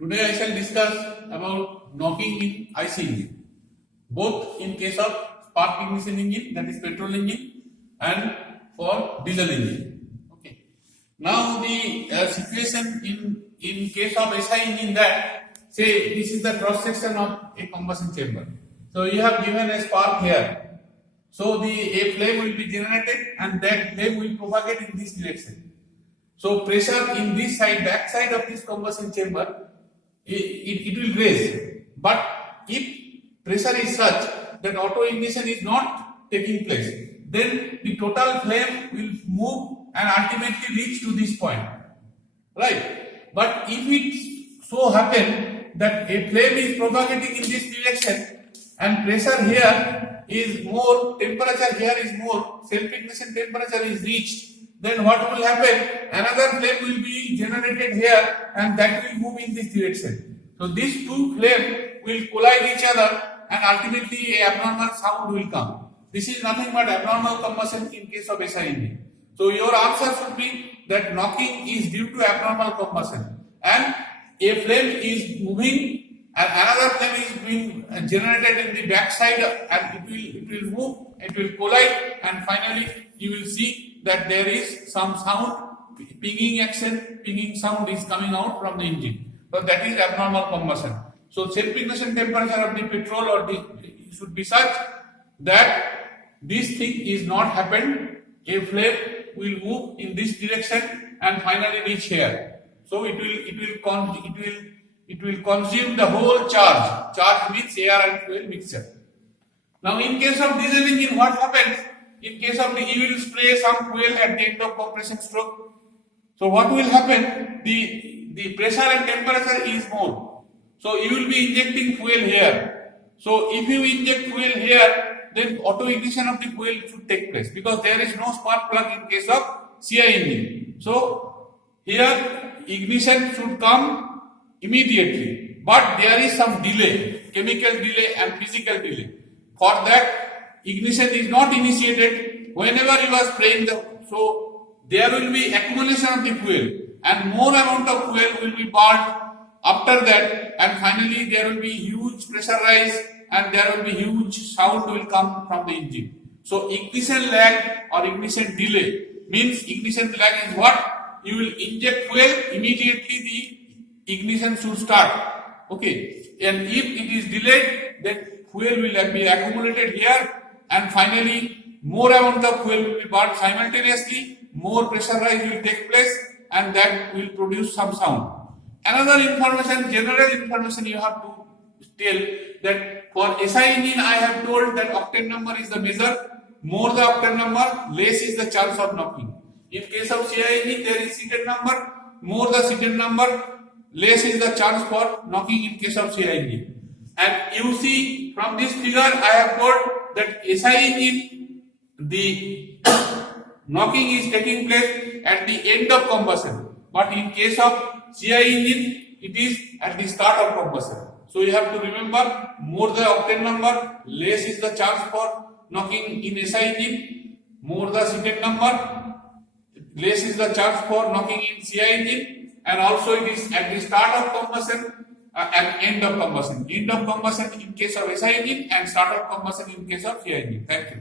Today I shall discuss about knocking in IC engine, both in case of spark ignition engine, that is petrol engine, and for diesel engine. Okay. Now the situation in case of SI engine, that say this is the cross section of a combustion chamber. So you have given a spark here. So a flame will be generated and that flame will propagate in this direction. So pressure in this side, back side of this combustion chamber, it will raise. But if pressure is such that auto ignition is not taking place, then the total flame will move and ultimately reach to this point, right? But if it so happen that a flame is propagating in this direction and pressure here is more, temperature here is more, self-ignition temperature is reached, then what will happen? Another flame will be generated here and that will move in this direction. So these two flames will collide each other and ultimately a abnormal sound will come. This is nothing but abnormal combustion in case of SI engine. So your answer should be that knocking is due to abnormal combustion and a flame is moving and another flame is being generated in the back side and it will move, it will collide, and finally you will see that there is some sound, pinging sound is coming out from the engine. So that is abnormal combustion. So self-ignition temperature of the petrol or should be such that this thing is not happened. A flame will move in this direction and finally reach here. So it will consume the whole charge. Charge means air and fuel mixture. Now in case of diesel engine, what happens? In case of you will spray some fuel at the end of compression stroke. So what will happen? The pressure and temperature is more. So you will be injecting fuel here. So if you inject fuel here, then auto ignition of the fuel should take place because there is no spark plug in case of CI engine. So here ignition should come immediately, but there is some delay, chemical delay and physical delay. For that, ignition is not initiated whenever you are spraying so there will be accumulation of the fuel and more amount of fuel will be burned after that, and finally there will be huge pressure rise and there will be huge sound will come from the engine. So ignition lag or ignition delay means ignition lag is what? You will inject fuel, immediately the ignition should start. Okay, and if it is delayed, then fuel will be accumulated here and finally more amount of fuel will be burned simultaneously, more pressure rise will take place and that will produce some sound. Another information, general information you have to tell that for SI engine I have told that octane number is the measure. More the octane number, less is the chance of knocking. In case of CI engine there is seated number, more the seated number, less is the chance for knocking in case of CI engine. And you see from this figure I have told that SI engine, the knocking is taking place at the end of combustion, but in case of CI engine it is at the start of combustion. So you have to remember, more the octane number, less is the chance for knocking in SI engine, more the seated number, less is the chance for knocking in CI engine, and also it is at the start of combustion and end of combustion. End of combustion in case of SI engine and start of combustion in case of CI engine. Thank you.